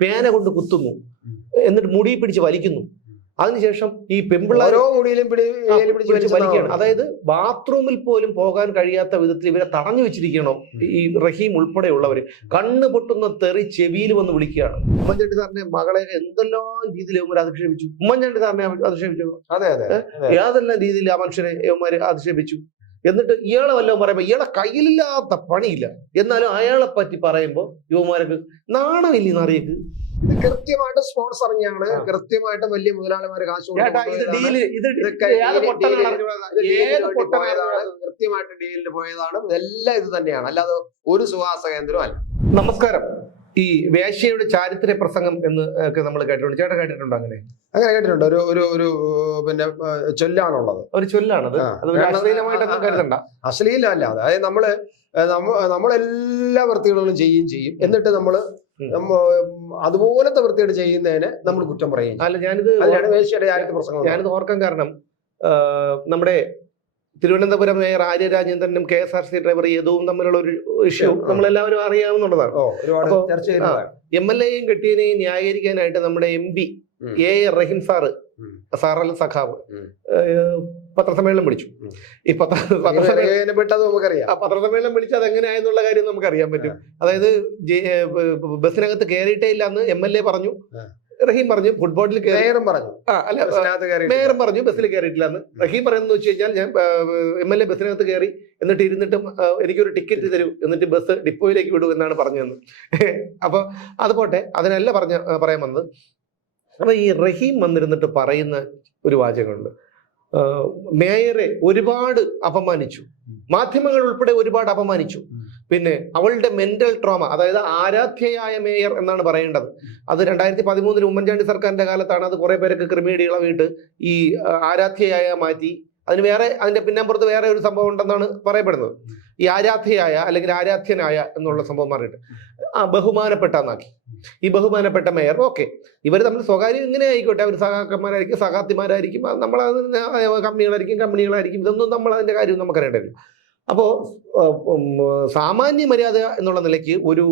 പേന കൊണ്ട് കുത്തുന്നു, എന്നിട്ട് മുടി പിടിച്ച് വലിക്കുന്നു. അതിനുശേഷം ഈ പെമ്പിള്ളേർ വലിക്കുകയാണ്. അതായത് ബാത്റൂമിൽ പോലും പോകാൻ കഴിയാത്ത വിധത്തിൽ ഇവരെ തടഞ്ഞു വെച്ചിരിക്കണോ ഈ റഹീം ഉൾപ്പെടെയുള്ളവര്. കണ്ണ് പൊട്ടുന്ന തെറി ചെവിയിൽ വന്ന് വിളിക്കുകയാണ്. ഉമ്മൻചാണ്ടി സാറിന്റെ മകളെ എന്തെല്ലാം രീതിയിൽ ഇവന്മാർ അധിക്ഷേപിച്ചു. ഉമ്മൻചാണ്ടി സാറിനെ അധിക്ഷേപിച്ചു. ഏതെല്ലാം രീതിയിൽ ആ മനുഷ്യനെ ഇവന്മാര് അധിക്ഷേപിച്ചു. എന്നിട്ട് ഇയാളെ വല്ലതും പറയുമ്പോ ഇയാളെ കയ്യിലില്ലാത്ത പണിയില്ല, എന്നാലും അയാളെ പറ്റി പറയുമ്പോ യുവമാർക്ക് നാണമില്ലെന്ന് അറിയിക്ക്. കൃത്യമായിട്ട് സ്പോൺസറിങ്ങാണ്, കൃത്യമായിട്ട് വലിയ മുതലാളിമാര് കാശ് കൃത്യമായിട്ട് ഡീലിന് പോയതാണ്. ഇതെല്ലാം ഇത് തന്നെയാണ്, അല്ലാതെ ഒരു സുഹാസ കേന്ദ്രവും അല്ല. നമസ്കാരം. ഈ വേശ്യയുടെ ചാരിത്ര പ്രസംഗം എന്ന് ഒക്കെ നമ്മൾ കേട്ടിട്ടുണ്ട്. ചേട്ടാ കേട്ടിട്ടുണ്ടോ? അങ്ങനെ കേട്ടിട്ടുണ്ട്. ഒരു പിന്നെ ചൊല്ലാണുള്ളത്, ഒരു ചൊല്ലാണത്. അശ്ലീലമായിട്ടൊന്നും കരുതണ്ട. അശ്ലീലമല്ല. അതായത് നമ്മളെല്ലാ വൃത്തികളും ചെയ്യും. എന്നിട്ട് നമ്മള് അതുപോലത്തെ വൃത്തിയോട് ചെയ്യുന്നതിന് നമ്മൾ കുറ്റം പറയും. അല്ല, ഞാനിത് ഓർക്കാൻ കാരണം നമ്മുടെ തിരുവനന്തപുരം മേയർ ആര്യ രാജേന്ദ്രനും KSRTC ഡ്രൈവർ യദുവും തമ്മിലുള്ള ഒരു ഇഷ്യൂ നമ്മളെല്ലാവരും അറിയാവുന്നതാണ്. MLA-യും കെട്ടിയനെയും ന്യായീകരിക്കാനായിട്ട് നമ്മുടെ MP AR റഹീം സാറൽ സഖാവ് പത്രസമ്മേളനം വിളിച്ചു. ഈ പത്രസമ്മേളനം വിളിച്ച് അതെങ്ങനെയായെന്നുള്ള കാര്യം നമുക്കറിയാൻ പറ്റും. അതായത് ബസ്സിനകത്ത് കയറിയിട്ടേ ഇല്ല എന്ന് MLA പറഞ്ഞു, റഹീം പറഞ്ഞു. ഫുട്ബോളിൽ മേയറും പറഞ്ഞു ബസ്സിൽ കയറിയിട്ടില്ല എന്ന്. റഹീം പറയുന്നത് വെച്ച് കഴിഞ്ഞാൽ ഞാൻ MLA ബസ്സിനകത്ത് കയറി, എന്നിട്ട് ഇരുന്നിട്ടും എനിക്കൊരു ടിക്കറ്റ് തരൂ, എന്നിട്ട് ബസ് ഡിപ്പോയിലേക്ക് വിടൂ എന്നാണ് പറഞ്ഞതെന്ന്. അപ്പൊ അത് പോട്ടെ, അതിനല്ല പറയാൻ വന്നത്. അപ്പൊ ഈ റഹീം വന്നിരുന്നിട്ട് പറയുന്ന ഒരു വാചകമുണ്ട്. മേയറെ ഒരുപാട് അപമാനിച്ചു, മാധ്യമങ്ങൾ ഉൾപ്പെടെ ഒരുപാട് അപമാനിച്ചു. പിന്നെ അവളുടെ മെന്റൽ ട്രോമ, അതായത് ആരാധ്യയായ മേയർ എന്നാണ് പറയേണ്ടത്. അത് 2013 ഉമ്മൻചാണ്ടി സർക്കാരിന്റെ കാലത്താണ്. അത് കുറെ പേരൊക്കെ ക്രിമിനീടികളായിട്ട് ഈ ആരാധ്യയായ മാറ്റി. അതിന്റെ പിന്നമ്പുറത്ത് വേറെ ഒരു സംഭവം ഉണ്ടെന്നാണ് പറയപ്പെടുന്നത്. ഈ ആരാധ്യയായ അല്ലെങ്കിൽ ആരാധ്യനായ എന്നുള്ള സംഭവം മാറിയിട്ട് ബഹുമാനപ്പെട്ടാന്നാക്കി. ഈ ബഹുമാനപ്പെട്ട മേയർ, ഓക്കെ, ഇവർ തമ്മിൽ സ്വകാര്യം ഇങ്ങനെ ആയിക്കോട്ടെ, അവർ സഹാക്കന്മാരായിരിക്കും, സഹാത്തിമാരായിരിക്കും, കമ്പനികളായിരിക്കും. ഇതൊന്നും നമ്മൾ അതിന്റെ കാര്യം നമുക്കറിയേണ്ടതില്ല. അപ്പോൾ സാമാന്യ മര്യാദ എന്നുള്ള നിലയ്ക്ക് ഒരു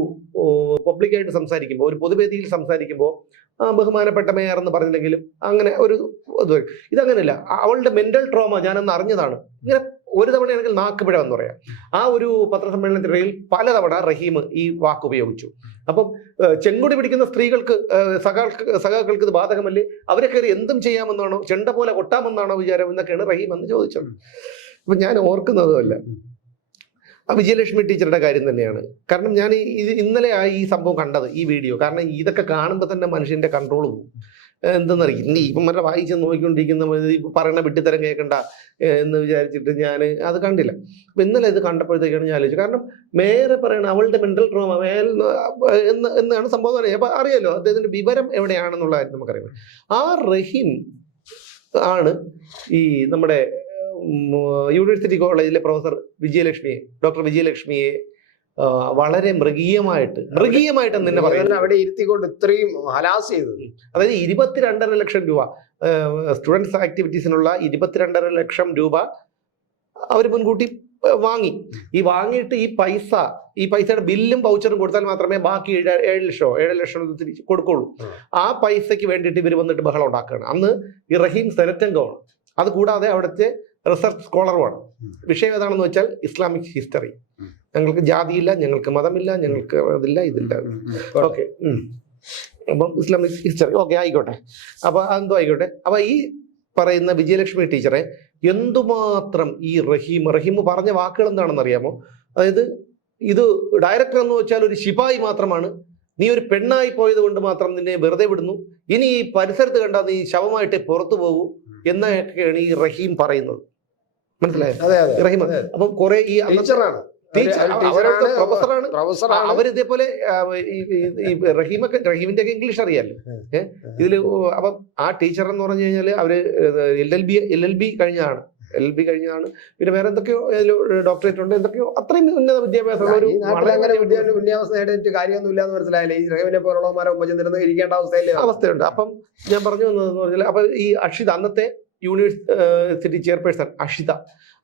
പബ്ലിക്കായിട്ട് സംസാരിക്കുമ്പോൾ, ഒരു പൊതുവേദിയിൽ സംസാരിക്കുമ്പോൾ ബഹുമാനപ്പെട്ട മേയർ എന്ന് പറഞ്ഞില്ലെങ്കിലും അങ്ങനെ ഒരു ഇതങ്ങനെയല്ല. അവളുടെ മെന്റൽ ട്രോമ ഞാനൊന്ന് അറിഞ്ഞതാണ്. ഇങ്ങനെ ഒരു തവണയാണെങ്കിൽ നാക്കുപിഴ എന്ന് പറയാം. ആ ഒരു പത്രസമ്മേളനത്തിനിടയിൽ പലതവണ റഹീം ഈ വാക്ക് ഉപയോഗിച്ചു. അപ്പം ചെങ്കൊടി പിടിക്കുന്ന സ്ത്രീകൾക്ക്, സഖാക്കൾക്ക് ഇത് ബാധകമല്ലേ? അവരെ കയറി എന്തും ചെയ്യാമെന്നാണോ, ചെണ്ട പോലെ കൊട്ടാമെന്നാണോ വിചാരം എന്നൊക്കെയാണ് റഹീം എന്ന് ചോദിച്ചത്. അപ്പൊ ഞാൻ ഓർക്കുന്നതുമല്ല, ആ വിജയലക്ഷ്മി ടീച്ചറുടെ കാര്യം തന്നെയാണ്. കാരണം ഞാൻ ഇന്നലെ ഈ സംഭവം കണ്ടത്, ഈ വീഡിയോ. കാരണം ഇതൊക്കെ കാണുമ്പോൾ തന്നെ മനുഷ്യന്റെ കൺട്രോൾ പോകും. എന്തെന്നറിയും, ഇനി ഇപ്പം മറ്റേ വായിച്ച് നോക്കിക്കൊണ്ടിരിക്കുന്ന പറയുന്ന വിട്ടിത്തരം കേൾക്കണ്ട എന്ന് വിചാരിച്ചിട്ട് ഞാൻ അത് കണ്ടില്ല. അപ്പൊ ഇന്നലെ ഇത് കണ്ടപ്പോഴത്തേക്കാണ് ഞാൻ ആലോചിച്ചത്. കാരണം മേയറെ പറയണ അവളുടെ മെന്റൽ ട്രോമ എന്നാണ് സംഭവം. അപ്പൊ അറിയാലോ അദ്ദേഹത്തിന്റെ വിവരം എവിടെയാണെന്നുള്ള കാര്യം നമുക്കറിയാം. ആ റഹീം ആണ് ഈ നമ്മുടെ യൂണിവേഴ്സിറ്റി കോളേജിലെ പ്രൊഫസർ ഡോക്ടർ വിജയലക്ഷ്മിയെ വളരെ മൃഗീയമായിട്ട് തന്നെ പറയുന്നത് അവിടെ ഇരുത്തിക്കൊണ്ട് ഇത്രയും ഹലാസ് ചെയ്തത്. അതായത് 22.5 ലക്ഷം രൂപ സ്റ്റുഡൻസ് ആക്ടിവിറ്റീസിനുള്ള 22.5 ലക്ഷം രൂപ അവർ മുൻകൂട്ടി വാങ്ങി. ഈ വാങ്ങിയിട്ട് ഈ പൈസയുടെ ബില്ലും വൗച്ചറും കൊടുത്താൽ മാത്രമേ ബാക്കി 7 ലക്ഷം തിരിച്ച് കൊടുക്കുള്ളൂ. ആ പൈസയ്ക്ക് വേണ്ടിയിട്ട് ഇവർ വന്നിട്ട് ബഹളം ഉണ്ടാക്കുകയാണ്. അന്ന് ഈ റഹീം സെനറ്റ് അംഗമാണ്. അത് കൂടാതെ അവിടുത്തെ റിസർച്ച് സ്കോളറുമാണ്. വിഷയം ഏതാണെന്ന് വെച്ചാൽ ഇസ്ലാമിക് ഹിസ്റ്ററി. ഞങ്ങൾക്ക് ജാതിയില്ല, ഞങ്ങൾക്ക് മതമില്ല, ഞങ്ങൾക്ക് ഇതില്ല. ഓക്കെ, അപ്പം ഇസ്ലാമിക് ഹിസ്റ്ററി ഓക്കെ ആയിക്കോട്ടെ. അപ്പൊ എന്തോ ആയിക്കോട്ടെ. അപ്പൊ ഈ പറയുന്ന വിജയലക്ഷ്മി ടീച്ചറെ എന്തുമാത്രം ഈ റഹീം പറഞ്ഞ വാക്കുകൾ എന്താണെന്ന് അറിയാമോ? അതായത് ഇത് ഡയറക്ടർ എന്ന് വെച്ചാൽ ഒരു ശിപായി മാത്രമാണ്, നീ ഒരു പെണ്ണായി പോയത് കൊണ്ട് മാത്രം നിന്നെ വെറുതെ വിടുന്നു, ഇനി ഈ പരിസരത്ത് കണ്ടാൽ നീ ശവമായിട്ട് പുറത്തു പോകൂ എന്നൊക്കെയാണ് ഈ റഹീം പറയുന്നത്. മനസ്സിലായോ? റഹീം അപ്പം കുറെ ഈ ടീച്ചറാണ്, പ്രൊഫസറാണ്. അവരിതേപോലെ റഹീമിന്റെ ഒക്കെ ഇംഗ്ലീഷ് അറിയാലോ ഇതില്. അപ്പം ആ ടീച്ചർ എന്ന് പറഞ്ഞു കഴിഞ്ഞാല് അവര് LLB കഴിഞ്ഞതാണ്. പിന്നെ വേറെ എന്തൊക്കെയോ ഡോക്ടറേറ്റ് ഉണ്ട്, എന്തൊക്കെയോ അത്രയും ഉന്നത വിദ്യാഭ്യാസമുള്ള ഒരു വിദ്യാഭ്യാസം നേടിയിട്ട് കാര്യമൊന്നുമില്ല എന്ന് മനസ്സിലായില്ലേ? ഈ റഹീമിനെ പോലുള്ളവന്മാരെ ഉപചന്ദ്രന്ന് ഇരിക്കേണ്ട അവസ്ഥയുണ്ട്. അപ്പം ഞാൻ പറഞ്ഞു വന്നതെന്ന് പറഞ്ഞാൽ, അപ്പൊ ഈ അക്ഷിത, അന്നത്തെ യൂണിവേഴ്സിറ്റി ചെയർപേഴ്സൺ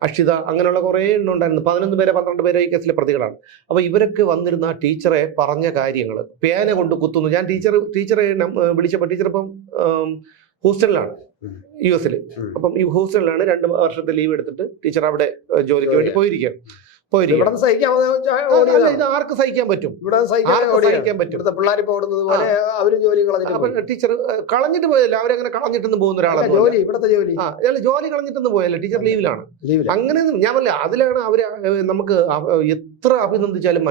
അക്ഷിത, അങ്ങനെയുള്ള കുറേ എണ്ണം ഉണ്ടായിരുന്നു. 11 പേരെ 12 പേരെ ഈ കേസിലെ പ്രതികളാണ്. അപ്പോൾ ഇവരൊക്കെ വന്നിരുന്ന ആ ടീച്ചറെ പറഞ്ഞ കാര്യങ്ങൾ, പേന കൊണ്ട് കുത്തുന്നു. ഞാൻ ടീച്ചറെ വിളിച്ചപ്പോൾ ടീച്ചർ ഇപ്പം ഹൂസ്റ്റണിലാണ്, US-ൽ. അപ്പം ഈ ഹൂസ്റ്റണിലാണ് 2 വർഷത്തെ ലീവ് എടുത്തിട്ട് ടീച്ചർ അവിടെ ജോലിക്ക് വേണ്ടി പോയിരിക്കുകയാണ്. ഇവിടെ ഇത് ആർക്ക് സഹിക്കാൻ പറ്റും? സഹിക്കാൻ പറ്റും. പിള്ളേർ പോകുന്നത് പോലെ അവരും ജോലി കളഞ്ഞിട്ട്. ടീച്ചർ കളഞ്ഞിട്ട് പോയല്ലോ, അവരങ്ങനെ കളഞ്ഞിട്ടൊന്നും പോകുന്ന ഒരാളാണ്. ജോലി ഇവിടുത്തെ ജോലി ജോലി കളഞ്ഞിട്ടൊന്നും പോയല്ലോ, ടീച്ചർ ലീവിലാണ്. അങ്ങനെയൊന്നും ഞാൻ പറഞ്ഞില്ല. അതിലാണ് അവര് നമുക്ക് എത്ര അഭിനന്ദിച്ചാലും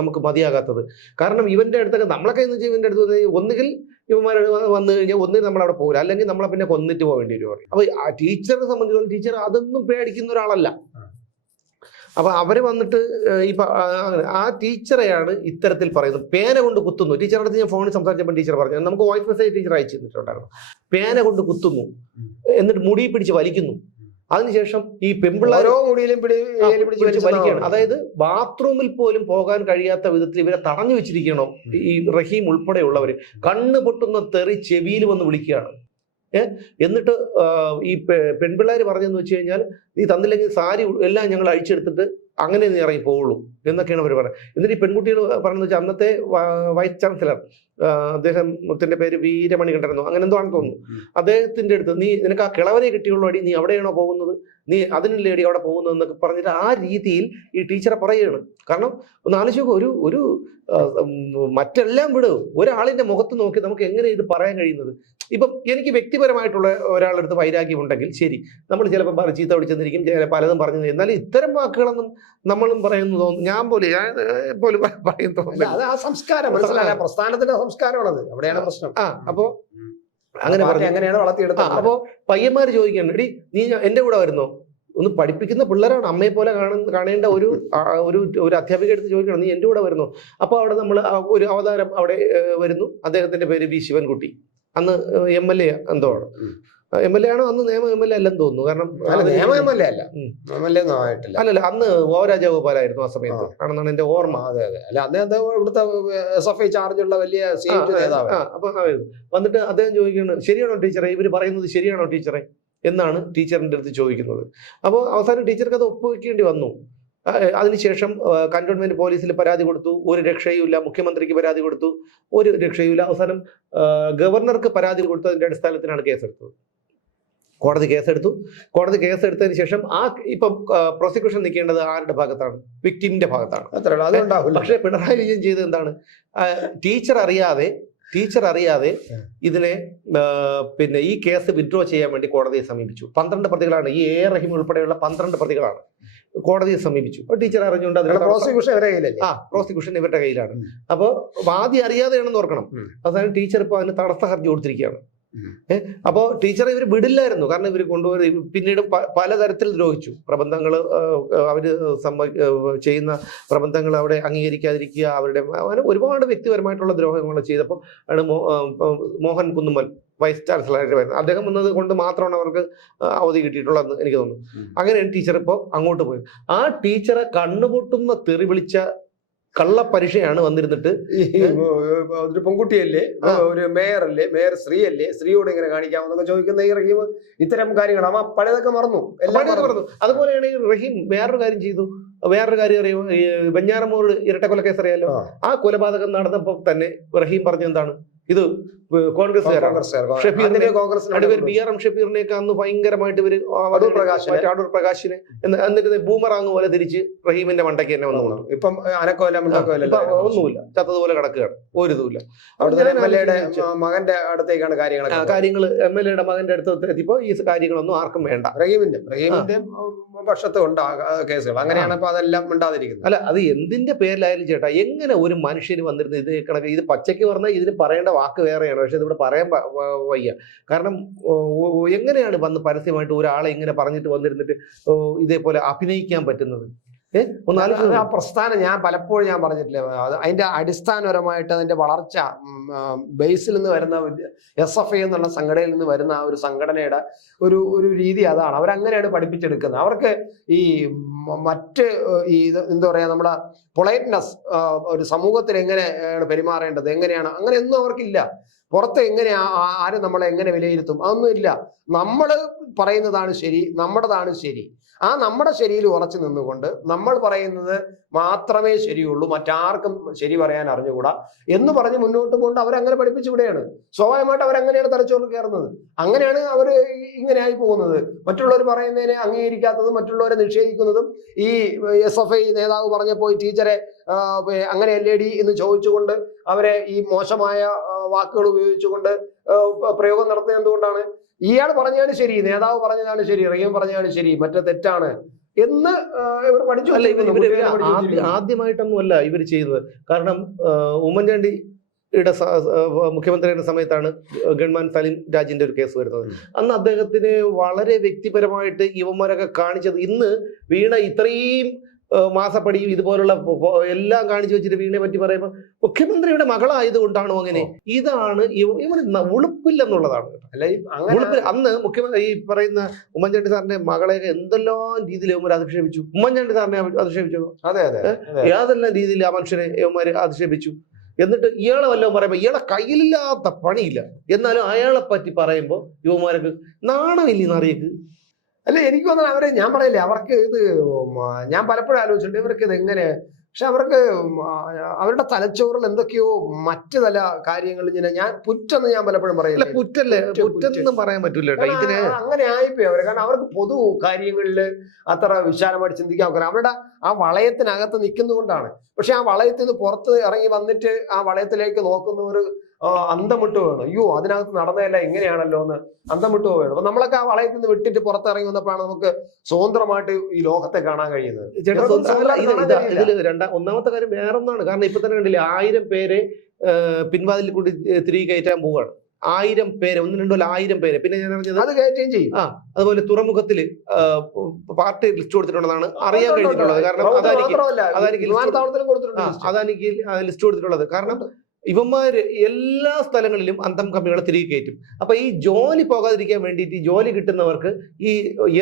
നമുക്ക് മതിയാകാത്തത്. കാരണം ഇവന്റെ അടുത്തൊക്കെ നമ്മളൊക്കെ എന്ന് വെച്ചാൽ ഇവന്റെ അടുത്ത് ഒന്നുകിൽ ഇവന്മാർ വന്നു കഴിഞ്ഞാൽ ഒന്നിനും നമ്മളവിടെ പോകില്ല, അല്ലെങ്കിൽ നമ്മളെ പിന്നെ കൊന്നിട്ട് പോകേണ്ടി വരും. അപ്പൊ ആ ടീച്ചറിനെ സംബന്ധിച്ചിടത്തോളം ടീച്ചർ അതൊന്നും പേടിക്കുന്ന ഒരാളല്ല. അപ്പൊ അവര് വന്നിട്ട് ആ ടീച്ചറെയാണ് ഇത്തരത്തിൽ പറയുന്നത്. പേന കൊണ്ട് കുത്തുന്നു. ടീച്ചറുടെ അടുത്ത് ഞാൻ ഫോണിൽ സംസാരിച്ചപ്പോൾ ടീച്ചർ പറഞ്ഞു, നമുക്ക് വോയിസ് മെസ്സേജ് ടീച്ചർ അയച്ചു തന്നിട്ടുണ്ടായിരുന്നു. പേന കൊണ്ട് കുത്തുന്നു, എന്നിട്ട് മുടി പിടിച്ച് വലിക്കുന്നു. അതിനുശേഷം ഈ പെമ്പിള്ളാരോ മുടിയിലും പിടിച്ച് വലിക്കുകയാണ്. അതായത് ബാത്റൂമിൽ പോലും പോകാൻ കഴിയാത്ത വിധത്തിൽ ഇവരെ തടഞ്ഞു വെച്ചിരിക്കണോ ഈ റഹീം ഉൾപ്പെടെയുള്ളവർ. കണ്ണ് പൊട്ടുന്ന തെറി ചെവിയിൽ വന്ന് വിളിക്കുകയാണ്. എന്നിട്ട് ഈ പെൺപിള്ളേർ പറഞ്ഞെന്ന് വെച്ച് കഴിഞ്ഞാൽ, നീ തന്നില്ലെങ്കിൽ സാരി എല്ലാം ഞങ്ങൾ അഴിച്ചെടുത്തിട്ട് അങ്ങനെ നീ ഇറങ്ങി പോവുള്ളൂ എന്നൊക്കെയാണ് അവർ പറയുന്നത്. എന്നിട്ട് ഈ പെൺകുട്ടികൾ പറഞ്ഞതെന്ന് വെച്ചാൽ അന്നത്തെ വൈസ് ചാൻസലർ, അദ്ദേഹത്തിന്റെ പേര് വീരമണികണ്ഠനെന്നോ അങ്ങനെ എന്തോ ആണെന്ന് തോന്നുന്നു, അദ്ദേഹത്തിന്റെ അടുത്ത് നിനക്ക് ആ കിളവനെ കിട്ടിയുള്ളൂ അടി, നീ അവിടെയാണോ പോകുന്നത്, നീ അതിനല്ലേ അടി അവിടെ പോകുന്നത് എന്നൊക്കെ പറഞ്ഞിട്ട് ആ രീതിയിൽ ഈ ടീച്ചറെ പറയുകയാണ്. കാരണം ഒന്ന് ആലോചിക്കുക, ഒരു മറ്റെല്ലാം വിട്, ഒരാളിന്റെ മുഖത്ത് നോക്കി നമുക്ക് എങ്ങനെ ഇത് പറയാൻ കഴിയുന്നത്? ഇപ്പം എനിക്ക് വ്യക്തിപരമായിട്ടുള്ള ഒരാളുടെ അടുത്ത് വൈരാഗ്യം ഉണ്ടെങ്കിൽ ശരി, നമ്മൾ ചിലപ്പോൾ ചീത്ത വിളിച്ചെന്നിരിക്കും, പലതും പറഞ്ഞു. എന്നാലും ഇത്തരം വാക്കുകളൊന്നും നമ്മളും പറയുന്നു തോന്നുന്നു, ഞാൻ പോലും പറയും തോന്നുന്നു. അത് ആ സംസ്കാരം മനസ്സിലായ പ്രസ്ഥാനത്തിന്റെ സംസ്കാരമാണത്, അവിടെയാണ് പ്രശ്നം. അപ്പോ അങ്ങനെ അങ്ങനെയാണ് വളർത്തിയെടുത്തത്. അപ്പോ പയ്യന്മാര് ചോദിക്കണം, എടി നീ എന്റെ കൂടെ വരുന്നോ? ഒന്ന് പഠിപ്പിക്കുന്ന പിള്ളേരാണ്, അമ്മയെ പോലെ കാണേണ്ട ഒരു അധ്യാപിക എടുത്ത് ചോദിക്കണം, നീ എന്റെ കൂടെ വരുന്നോ? അപ്പൊ അവിടെ നമ്മൾ ഒരു അവതാരം അവിടെ വരുന്നു. അദ്ദേഹത്തിന്റെ പേര് വി ശിവൻകുട്ടി. അന്ന് MLA എന്തോ ആണ്, MLA ആണോ അന്ന്? നിയമ MLA അല്ലെന്ന് തോന്നുന്നു. കാരണം അല്ലല്ല, അന്ന് രാജഗോപാലായിരുന്നു ആ സമയത്ത് ആണെന്നാണ് എന്റെ ഓർമ്മ. ഇവിടുത്തെ SFI ചാർജുള്ള വലിയ നേതാവ്. അപ്പൊ വന്നിട്ട് അദ്ദേഹം ചോദിക്കുന്നത്, ശരിയാണോ ടീച്ചറെ ഇവര് പറയുന്നത്, ശരിയാണോ ടീച്ചറെ എന്നാണ് ടീച്ചറിന്റെ അടുത്ത് ചോദിക്കുന്നത്. അപ്പോൾ അവസാനം ടീച്ചർക്ക് അത് ഒപ്പുവെക്കേണ്ടി വന്നു. അതിനുശേഷം കന്റോൺമെന്റ് പോലീസിൽ പരാതി കൊടുത്തു, ഒരു രക്ഷയുമില്ല. മുഖ്യമന്ത്രിക്ക് പരാതി കൊടുത്തു, ഒരു രക്ഷയുമില്ല. അവസാനം ഗവർണർക്ക് പരാതി കൊടുത്തതിന്റെ അടിസ്ഥാനത്തിലാണ് കേസെടുത്തത്. കോടതി കേസെടുത്തതിന് ശേഷം ഇപ്പം പ്രോസിക്യൂഷൻ നിൽക്കേണ്ടത് ആരുടെ ഭാഗത്താണ്? വിക്ടിമിന്റെ ഭാഗത്താണ്. പക്ഷെ പിണറായി വിജയൻ ചെയ്തത് എന്താണ്? ടീച്ചർ അറിയാതെ ഇതിനെ പിന്നെ ഈ കേസ് വിഡ്രോ ചെയ്യാൻ വേണ്ടി കോടതിയെ സമീപിച്ചു. 12 പ്രതികളാണ്, ഈ റഹീം ഉൾപ്പെടെയുള്ള 12 പ്രതികളാണ് കോടതിയെ സമീപിച്ചു. ടീച്ചർ അറിഞ്ഞുകൊണ്ട് പ്രോസിക്യൂഷൻ ഇവരുടെ കയ്യിലാണ്. അപ്പോൾ വാദി അറിയാതെയാണെന്ന് ഓർക്കണം. അവസാനം ടീച്ചർ ഇപ്പോൾ അതിന് തടസ്സ ഹർജി കൊടുത്തിരിക്കുകയാണ്. അപ്പോൾ ടീച്ചറെ ഇവർ വിടില്ലായിരുന്നു. കാരണം ഇവർ കൊണ്ടുപോയി പിന്നീട് പലതരത്തിൽ ദ്രോഹിച്ചു. പ്രബന്ധങ്ങൾ അവർ ചെയ്യുന്ന പ്രബന്ധങ്ങൾ അവിടെ അംഗീകരിക്കാതിരിക്കുക, അവരുടെ ഒരുപാട് വ്യക്തിപരമായിട്ടുള്ള ദ്രോഹങ്ങൾ ചെയ്തപ്പോൾ ആണ് മോഹൻ കുന്നുമ്മൽ വൈസ് ചാൻസലറായിട്ട് വരുന്നത്. അദ്ദേഹം വന്നത് കൊണ്ട് മാത്രമാണ് അവർക്ക് അവധി കിട്ടിയിട്ടുള്ളതെന്ന് എനിക്ക് തോന്നുന്നു. അങ്ങനെയാണ് ടീച്ചർ ഇപ്പോൾ അങ്ങോട്ട് പോയത്. ആ ടീച്ചറെ കണ്ണുപൊട്ടുന്ന തെറി വിളിച്ച കള്ളപ്പരീക്ഷയാണ് വന്നിരുന്നിട്ട്, ഒരു പെൺകുട്ടിയല്ലേ, ഒരു മേയർ സ്ത്രീയല്ലേ, സ്ത്രീയോട് ഇങ്ങനെ കാണിക്കാമെന്നൊക്കെ ചോദിക്കുന്ന ഈ റഹീം ഇത്തരം കാര്യങ്ങൾ അവ പഴയതൊക്കെ മറന്നു. അതുപോലെയാണ് ഈ റഹീം വേറൊരു കാര്യം ചെയ്തു. വേറൊരു കാര്യം അറിയാം, വെഞ്ഞാറമൂർ ഇരട്ടക്കൊല കേസ് അറിയാലോ. ആ കൊലപാതകം നടന്നപ്പോൾ തന്നെ റഹീം പറഞ്ഞ എന്താണ്, ഇത് കോൺഗ്രസ്സുകാരാണ്. BRM ഷഫീറിനെയൊക്കെ അന്ന് ഭയങ്കരമായിട്ട് ഇവര് അടൂർ പ്രകാശിനെ എന്നിട്ട് ബൂമറാങ് പോലെ തിരിച്ച് റഹീമിന്റെ മണ്ടയ്ക്ക് തന്നെ വന്നു. ഇപ്പം ഒന്നുമില്ല, ചത്തതുപോലെ കിടക്കുകയാണ്, ഒരു ഇതുമില്ല. മകന്റെ അടുത്തേക്കാണ് കാര്യങ്ങൾ MLA മകന്റെ അടുത്ത് എത്തിയപ്പോ ഈ കാര്യങ്ങളൊന്നും ആർക്കും വേണ്ട. റഹീമിന്റെ പക്ഷത്ത് ഉണ്ട് കേസുകൾ. അങ്ങനെയാണ് ഇപ്പൊ അതെല്ലാം ഉണ്ടാതിരിക്കുന്നത്. അല്ല, അത് എന്തിന്റെ പേരിലായാലും ചേട്ടാ, എങ്ങനെ ഒരു മനുഷ്യന് വന്നിരുന്നു ഇത് കണക്ക്? ഇത് പച്ചയ്ക്ക് പറഞ്ഞാൽ ഇതിന് പറയേണ്ട വാക്ക് വേറെയാണ്, പക്ഷെ ഇതിവിടെ പറയാൻ വയ്യ. കാരണം എങ്ങനെയാണ് വന്ന് പരസ്യമായിട്ട് ഒരാളെ ഇങ്ങനെ പറഞ്ഞിട്ട് വന്നിരുന്നിട്ട് ഇതേപോലെ അഭിനയിക്കാൻ പറ്റുന്നത്? ആ പ്രസ്ഥാനം ഞാൻ പലപ്പോഴും പറഞ്ഞിട്ടില്ല, അതിന്റെ അടിസ്ഥാനപരമായിട്ട് അതിന്റെ വളർച്ച ബേസിൽ നിന്ന് വരുന്ന SFI എന്നുള്ള സംഘടനയിൽ നിന്ന് വരുന്ന ആ ഒരു സംഘടനയുടെ ഒരു രീതി അതാണ്. അവരങ്ങനെയാണ് പഠിപ്പിച്ചെടുക്കുന്നത്. അവർക്ക് ഈ മറ്റ് ഈ എന്താ പറയാ, നമ്മുടെ പൊളൈറ്റ്നെസ്, ഒരു സമൂഹത്തിൽ എങ്ങനെയാണ് പെരുമാറേണ്ടത്, എങ്ങനെയാണ്, അങ്ങനെയൊന്നും അവർക്കില്ല. പുറത്ത് എങ്ങനെ ആരും നമ്മളെ എങ്ങനെ വിലയിരുത്തും? അതൊന്നും ഇല്ല. നമ്മൾ പറയുന്നതാണ് ശരി, നമ്മുടേതാണ് ശരി. ആ നമ്മുടെ ശരിയിൽ ഉറച്ചു നിന്നുകൊണ്ട് നമ്മൾ പറയുന്നത് മാത്രമേ ശരിയുള്ളൂ, മറ്റാർക്കും ശരി പറയാൻ അറിഞ്ഞുകൂടാ എന്ന് പറഞ്ഞ് മുന്നോട്ട് പോകൊണ്ട് അവരങ്ങനെ പഠിപ്പിച്ചു വിടുകയാണ്. സ്വാഭാവികമായിട്ട് അവരങ്ങനെയാണ് തലച്ചോറ് കയറുന്നത്. അങ്ങനെയാണ് അവർ ഇങ്ങനെയായി പോകുന്നത്. മറ്റുള്ളവർ പറയുന്നതിനെ അംഗീകരിക്കാത്തതും മറ്റുള്ളവരെ നിഷേധിക്കുന്നതും. ഈ SFI നേതാവ് പറഞ്ഞപ്പോൾ ടീച്ചറെ അങ്ങനെയല്ലേ ഡി എന്ന് ചോദിച്ചുകൊണ്ട് അവരെ ഈ മോശമായ വാക്കുകൾ ഉപയോഗിച്ചുകൊണ്ട് പ്രയോഗം നടത്തുന്നത് എന്തുകൊണ്ടാണ്? ഇയാൾ പറഞ്ഞതാണ് ശരി, നേതാവ് പറഞ്ഞതാണ് ശരി, റഹീം പറഞ്ഞതാണ് ശരി, മറ്റേ തെറ്റാണ് എന്ന് ഇവർ പഠിച്ചു. അല്ല, ഇവർ ആദ്യമായിട്ടൊന്നുമല്ല ഇവർ ചെയ്തത്. കാരണം ഉമ്മൻചാണ്ടിയുടെ മുഖ്യമന്ത്രിയുടെ സമയത്താണ് ഗൺമാൻ സലീം രാജിന്റെ ഒരു കേസ് വരുന്നത്. അന്ന് അദ്ദേഹത്തിന് വളരെ വ്യക്തിപരമായിട്ട് ഇവന്മാരൊക്കെ കാണിച്ചത്, ഇന്ന് വീണ ഇത്രയും മാസപ്പടിയും ഇതുപോലുള്ള എല്ലാം കാണിച്ചു വെച്ചിട്ട് വീണയെ പറ്റി പറയുമ്പോൾ മുഖ്യമന്ത്രിയുടെ മകളായതുകൊണ്ടാണോ അങ്ങനെ? ഇതാണ് ഇവന് ഉളുപ്പില്ലെന്നുള്ളതാണ്. അന്ന് മുഖ്യമന്ത്രി ഈ പറയുന്ന ഉമ്മൻചാണ്ടി സാറിന്റെ മകളെ എന്തെല്ലാം രീതിയിൽ ഇവന്മാർ അധിക്ഷേപിച്ചു. ഉമ്മൻചാണ്ടി സാറിനെ അധിക്ഷേപിച്ചോ? അതെ അതെ, ഏതെല്ലാം രീതിയിൽ ആ മനുഷ്യനെ ഇവന്മാര് അധിക്ഷേപിച്ചു. എന്നിട്ട് ഇയാളെ വല്ലതും പറയുമ്പോൾ ഇയാളെ കയ്യിലില്ലാത്ത പണിയില്ല, എന്നാലും അയാളെ പറ്റി പറയുമ്പോൾ യുവമാർക്ക് നാണമില്ല അറിയക്ക്. അല്ല, എനിക്ക് തോന്നുന്നു അവരെ, ഞാൻ പറയില്ലേ, അവർക്ക് ഇത് ഞാൻ പലപ്പോഴും ആലോചിച്ചിട്ടുണ്ട് ഇവർക്ക് ഇത് എങ്ങനെ. പക്ഷെ അവർക്ക് അവരുടെ തലച്ചോറിൽ എന്തൊക്കെയോ മറ്റു പല കാര്യങ്ങൾ ഞാൻ പുറ്റെന്ന് ഞാൻ പലപ്പോഴും പറയില്ല. പുറ്റല്ലേ, പുറ്റെന്നും പറയാൻ പറ്റൂല. അങ്ങനെ ആയിപ്പോയി അവര്. കാരണം അവർക്ക് പൊതു കാര്യങ്ങളിൽ അത്ര വിശാലമായിട്ട് ചിന്തിക്കാൻ നോക്കണം. അവരുടെ ആ വളയത്തിനകത്ത് നിൽക്കുന്നതുകൊണ്ടാണ്. പക്ഷെ ആ വളയത്തിൽ നിന്ന് പുറത്ത് ഇറങ്ങി വന്നിട്ട് ആ വളയത്തിലേക്ക് നോക്കുന്നവർ അന്തം വിട്ടു വേണം. അയ്യോ, അതിനകത്ത് നടന്നതല്ല ഇങ്ങനെയാണല്ലോ എന്ന് അന്തം വിട്ടു വേണം. അപ്പൊ നമ്മളൊക്കെ ആ വളയത്തിൽ നിന്ന് വിട്ടിട്ട് പുറത്തിറങ്ങി വന്നപ്പോഴാണ് നമുക്ക് സ്വതന്ത്രമായിട്ട് ഈ ലോകത്തെ കാണാൻ കഴിയുന്നത്. ഒന്നാമത്തെ കാര്യം വേറൊന്നാണ്. കാരണം ഇപ്പൊ തന്നെ കണ്ടില്ലേ, 1000 പേരെ പിൻവാതിൽ കൂടി തിരികെ കയറ്റാൻ പോവുകയാണ്. 1000 പേരെ, 1-2 പേരെ. പിന്നെ ഞാൻ അറിഞ്ഞത് അത് കയറ്റുകയും ചെയ്യും. അതുപോലെ തുറമുഖത്തില് പാർട്ടി ലിസ്റ്റ് കൊടുത്തിട്ടുള്ളതാണ് അറിയാൻ കഴിഞ്ഞിട്ടുള്ളത്. കാരണം അതാണെങ്കിൽ ലിസ്റ്റ് കൊടുത്തിട്ടുള്ളത്. കാരണം ഇവന്മാര് എല്ലാ സ്ഥലങ്ങളിലും അന്തം കമ്മികളെ തിരികെ കയറ്റും. അപ്പൊ ഈ ജോലി പോകാതിരിക്കാൻ വേണ്ടിയിട്ട് ഈ ജോലി കിട്ടുന്നവർക്ക് ഈ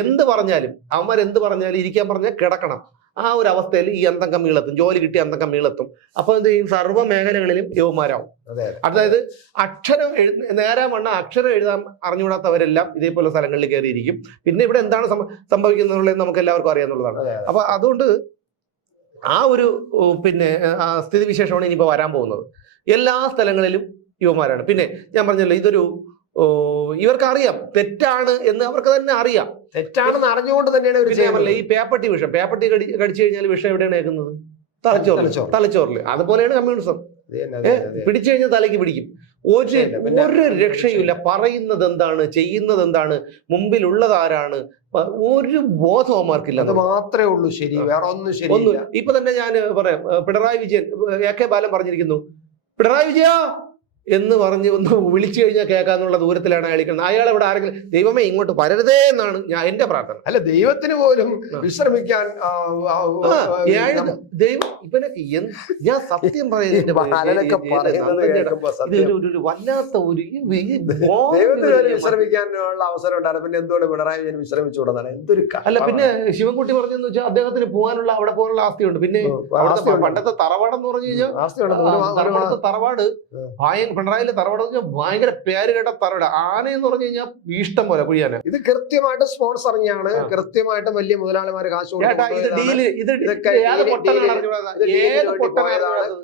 എന്ത് പറഞ്ഞാലും അവന്മാർ എന്ത് പറഞ്ഞാലും ഇരിക്കാൻ പറഞ്ഞാൽ കിടക്കണം. ആ ഒരു അവസ്ഥയിൽ ഈ അന്തം കമ്മികളെത്തും, ജോലി കിട്ടിയ അന്തം കമ്മികളെത്തും. അപ്പൊ എന്ത് ചെയ്യും? സർവ്വ മേഖലകളിലും യുവമാരാവും. അതായത് നേരാൻ വണ്ണം അക്ഷരം എഴുതാൻ അറിഞ്ഞുകൂടാത്തവരെല്ലാം ഇതേപോലെ സ്ഥലങ്ങളിൽ കയറിയിരിക്കും. പിന്നെ ഇവിടെ എന്താണ് സംഭവിക്കുന്നത് നമുക്ക് എല്ലാവർക്കും അറിയാന്നുള്ളതാണ്. അപ്പൊ അതുകൊണ്ട് ആ ഒരു സ്ഥിതിവിശേഷമാണ് ഇനിയിപ്പോ വരാൻ പോകുന്നത്. എല്ലാ സ്ഥലങ്ങളിലും യുവമാരാണ്. പിന്നെ ഞാൻ പറഞ്ഞല്ലോ, ഇതൊരു ഇവർക്കറിയാം തെറ്റാണ് എന്ന് അവർക്ക് തന്നെ അറിയാം. തെറ്റാണെന്ന് അറിഞ്ഞുകൊണ്ട് തന്നെയാണ് ഈ പേപ്പട്ടി വിഷം, പേപ്പട്ടി കടിച്ചു കഴിഞ്ഞാൽ വിഷം എവിടെയാണ് കേൾക്കുന്നത്? തലച്ചോറിൽ. അതുപോലെയാണ് കമ്മ്യൂണിസം. പിടിച്ചു കഴിഞ്ഞാൽ തലയ്ക്ക് പിടിക്കും. ഒരു രക്ഷയുമില്ല. പറയുന്നത് എന്താണ്, ചെയ്യുന്നത് എന്താണ്, മുമ്പിലുള്ളത് ആരാണ്, ഒരു ബോധവന്മാർക്കില്ല. അത് മാത്രമേ ഉള്ളൂ ശരി, വേറെ ഒന്നും ശരിയില്ല. ഇപ്പൊ തന്നെ ഞാൻ പറയാം, പിണറായി വിജയൻ, AK ബാലൻ പറഞ്ഞിരിക്കുന്നു, പിണറായി വിജയ എന്ന് പറഞ്ഞ് ഒന്ന് വിളിച്ചു കഴിഞ്ഞാൽ കേൾക്കാന്നുള്ള ദൂരത്തിലാണ് അയാളിക്കുന്നത്. അയാൾ ഇവിടെ ആരെങ്കിലും ദൈവമേ ഇങ്ങോട്ട് വരരുതേ എന്നാണ് എന്റെ പ്രാർത്ഥന. അല്ല, ദൈവത്തിന് പോലും വിശ്രമിക്കാൻ ദൈവം ഇവനൊക്കെ ഞാൻ സത്യം പറയുന്നത് വല്ലാത്ത ഒരു വിശ്രമിക്കാനുള്ള അവസരം ഉണ്ടായിരുന്നു. പിന്നെ എന്തുകൊണ്ട് പിണറായി വിജയൻ വിശ്രമിച്ചുകൂടാണ്? എന്തൊരു അല്ല. പിന്നെ ശിവൻകുട്ടി പറഞ്ഞെന്ന് വെച്ചാൽ അദ്ദേഹത്തിന് പോകാനുള്ള അവിടെ പോകാനുള്ള ആസ്തിയുണ്ട്. പിന്നെ പണ്ടത്തെ തറവാടെന്ന് പറഞ്ഞു കഴിഞ്ഞാൽ തറവാട് പിണറായിലെ തറവാട് ഭയങ്കര പേര് കേട്ട തറവാട്. ആന എന്ന് പറഞ്ഞു കഴിഞ്ഞാൽ ഇഷ്ടം പോലെ കുഴിയാന. ഇത് കൃത്യമായിട്ട് സ്പോൺസറിങ്ങാണ്, കൃത്യമായിട്ട് വലിയ മുതലാളിമാര് കാശ്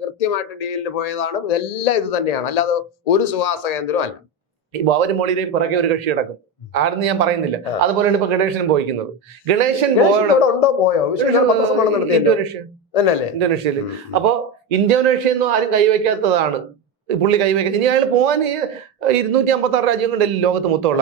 കൃത്യമായിട്ട് ഡീലിന് പോയതാണ്. ഇതെല്ലാം ഇത് തന്നെയാണ്, അല്ലാതെ ഒരു സുവാസ കേന്ദ്രവും അല്ല. ഈ ഭവനും മോളിയുടെയും പിറകെ ഒരു കക്ഷി കിടക്കും. ആരെന്ന് ഞാൻ പറയുന്നില്ല. അതുപോലെയാണ് ഇപ്പൊ ഗണേശൻ പോയിക്കുന്നത്. ഗണേശൻ ഉണ്ടോ പോയോ? ഇന്തോനേഷ്യയില്. അപ്പൊ ഇന്തോനേഷ്യയൊന്നും ആരും കൈവയ്ക്കാത്തതാണ് പുള്ളി കൈവയ്ക്കുന്നത്. ഇനി അയാൾ പോകാൻ 256 രാജ്യങ്ങളുണ്ടല്ലോ ലോകത്ത് മൊത്തമുള്ള.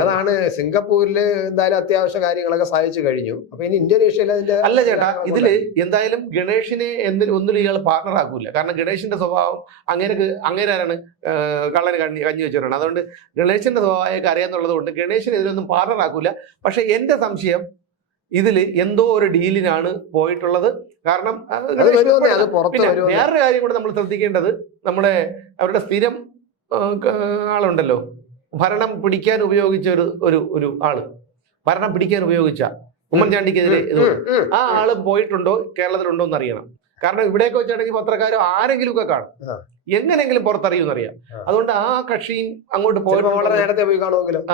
അതാണ് സിംഗപ്പൂരില് എന്തായാലും അത്യാവശ്യ കാര്യങ്ങളൊക്കെ സാധിച്ചു കഴിഞ്ഞു. അപ്പൊ ഇനി ഇന്തോനേഷ്യയിൽ അല്ല ചേട്ടാ, ഇതില് എന്തായാലും ഗണേഷിനെ ഒന്നിലും ഇയാൾ പാർട്ണർ ആക്കൂല. കാരണം ഗണേഷിന്റെ സ്വഭാവം അങ്ങേരാണ് കള്ളന് കഞ്ഞി വെച്ചവരാണ്. അതുകൊണ്ട് ഗണേഷിന്റെ സ്വഭാവമൊക്കെ അറിയാന്നുള്ളത് കൊണ്ട് ഗണേഷിന് ഇതിലൊന്നും പാർട്ണർ ആക്കൂല. പക്ഷെ എന്റെ സംശയം ഇതില് എന്തോ ഒരു ഡീലിനാണ് പോയിട്ടുള്ളത്. കാരണം വേറൊരു കാര്യം കൂടെ നമ്മൾ ശ്രദ്ധിക്കേണ്ടത്, അവരുടെ സ്ഥിരം ആളുണ്ടല്ലോ, ഭരണം പിടിക്കാൻ ഉപയോഗിച്ച ഒരു ആള്, ഭരണം പിടിക്കാൻ ഉപയോഗിച്ച ഉമ്മൻചാണ്ടിക്കെതിരെ ആ ആള് പോയിട്ടുണ്ടോ, കേരളത്തിലുണ്ടോ എന്ന് അറിയണം. കാരണം ഇവിടെയൊക്കെ വെച്ചാണെങ്കിൽ പത്രക്കാരോ ആരെങ്കിലും ഒക്കെ കാണും. എങ്ങനെയെങ്കിലും പുറത്തറിയുമെന്നറിയാം. അതുകൊണ്ട് ആ കക്ഷിയും അങ്ങോട്ട് പോയിട്ട് വളരെ നേരത്തെ പോയി കാണുമെങ്കിലും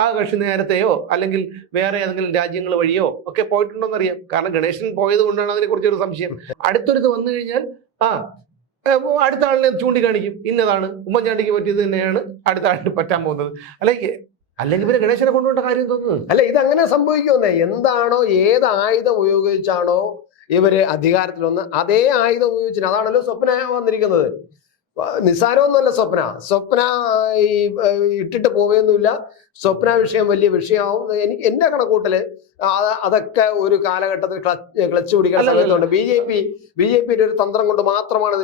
ആ കക്ഷി നേരത്തെയോ അല്ലെങ്കിൽ വേറെ ഏതെങ്കിലും രാജ്യങ്ങൾ വഴിയോ ഒക്കെ പോയിട്ടുണ്ടോന്നറിയാം. കാരണം ഗണേശൻ പോയത് കൊണ്ടാണ് അതിനെക്കുറിച്ചൊരു സംശയം. അടുത്തൊരിത് വന്നു കഴിഞ്ഞാൽ അടുത്ത ആളിനെ ചൂണ്ടിക്കാണിക്കും, ഇന്നതാണ് ഉമ്മൻചാണ്ടിക്ക് പറ്റിയത് തന്നെയാണ് അടുത്ത ആളിന് പറ്റാൻ പോകുന്നത്. അല്ലെങ്കിൽ പിന്നെ ഗണേശനെ കൊണ്ടുപോകേണ്ട കാര്യം തോന്നുന്നത് അല്ല. ഇതങ്ങനെ സംഭവിക്കുമെന്നേ. എന്താണോ ഏത് ആയുധം ഉപയോഗിച്ചാണോ ഇവര് അധികാരത്തിൽ വന്ന് അതേ ആയുധം ഉപയോഗിച്ചിട്ട് അതാണല്ലോ സ്വപ്ന വന്നിരിക്കുന്നത്. നിസ്സാരമൊന്നുമല്ല സ്വപ്ന ഈ ഇട്ടിട്ട് പോവുകയൊന്നുമില്ല. സ്വപ്ന വിഷയം വലിയ വിഷയമാവും. എന്റെ കണക്കൂട്ടല് അതൊക്കെ ഒരു കാലഘട്ടത്തിൽ ക്ലച്ച് പിടിക്കാൻ സമയത്തുണ്ട്. ബി ജെ പിയുടെ ഒരു തന്ത്രം കൊണ്ട് മാത്രമാണ്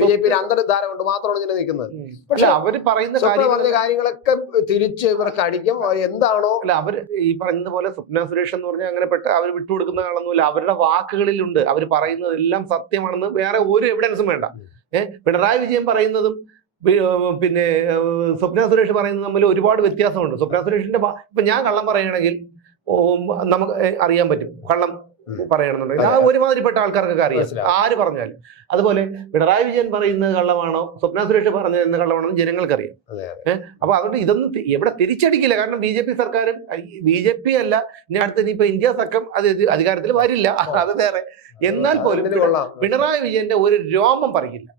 ബി ജെ പിയുടെ അന്തർധാര കൊണ്ട് മാത്രമാണ് ഇങ്ങനെ നിൽക്കുന്നത്. പക്ഷെ അവര് പറയുന്ന കാര്യങ്ങളൊക്കെ തിരിച്ച് ഇവർക്ക് അടിക്കും. എന്താണോ അവര് ഈ പറയുന്ന പോലെ സ്വപ്ന സുരേഷ് എന്ന് പറഞ്ഞാൽ അങ്ങനെ അവർ വിട്ടുകൊടുക്കുന്ന ആളൊന്നുമില്ല. അവരുടെ വാക്കുകളിലുണ്ട് അവർ പറയുന്നതെല്ലാം സത്യമാണെന്ന് വേറെ ഒരു എവിഡൻസും വേണ്ട. പിണറായി വിജയൻ പറയുന്നതും പിന്നെ സ്വപ്ന സുരേഷ് പറയുന്നതും തമ്മിൽ ഒരുപാട് വ്യത്യാസമുണ്ട്. സ്വപ്ന സുരേഷിന്റെ ഇപ്പൊ ഞാൻ കള്ളം പറയുകയാണെങ്കിൽ നമുക്ക് അറിയാൻ പറ്റും, കള്ളം പറയണമെന്നുണ്ടെങ്കിൽ ആ ഒരുമാതിരിപ്പെട്ട ആൾക്കാർക്കൊക്കെ അറിയാം, ആര് പറഞ്ഞാലും. അതുപോലെ പിണറായി വിജയൻ പറയുന്നത് കള്ളമാണോ സ്വപ്ന സുരേഷ് പറഞ്ഞത് കള്ളമാണോ ജനങ്ങൾക്കറിയാം. അപ്പൊ അതുകൊണ്ട് ഇതൊന്നും എവിടെ തിരിച്ചടിക്കില്ല. കാരണം BJP സർക്കാരും BJP അല്ല ഇനി അടുത്ത ഇനിയിപ്പോ ഇന്ത്യ സഖ്യം അത് അധികാരത്തിൽ വരില്ല, അത് വേറെ. എന്നാൽ പോലും പിണറായി വിജയന്റെ ഒരു രോമം പറിക്കില്ല,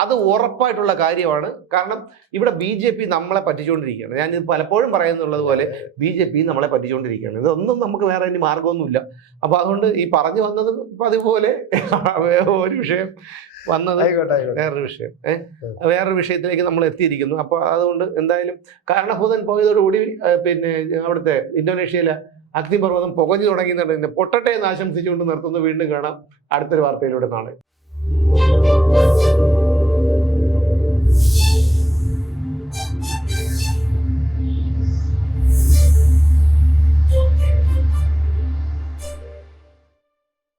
അത് ഉറപ്പായിട്ടുള്ള കാര്യമാണ്. കാരണം ഇവിടെ BJP നമ്മളെ പറ്റിച്ചുകൊണ്ടിരിക്കുകയാണ്. ഞാൻ ഇത് പലപ്പോഴും പറയുന്നുള്ളത് പോലെ BJP നമ്മളെ പറ്റിച്ചുകൊണ്ടിരിക്കുകയാണ്. ഇതൊന്നും നമുക്ക് വേറെ ഇനി മാർഗമൊന്നുമില്ല. അപ്പൊ അതുകൊണ്ട് ഈ പറഞ്ഞു വന്നത് അതുപോലെ ഒരു വിഷയം വന്നത് വേറൊരു വിഷയം വേറൊരു വിഷയത്തിലേക്ക് നമ്മൾ എത്തിയിരിക്കുന്നു. അപ്പൊ അതുകൊണ്ട് എന്തായാലും കാരണഭൂതൻ പോയതോടുകൂടി പിന്നെ അവിടുത്തെ ഇന്തോനേഷ്യയിലെ അഗ്നിപർവ്വതം പുകഞ്ഞു തുടങ്ങി. പൊട്ടട്ടെ എന്ന് ആശംസിച്ചുകൊണ്ട് നിർത്തുന്നു. വീണ്ടും കാണാം അടുത്തൊരു വാർത്തയിലൂടെ നാളെ.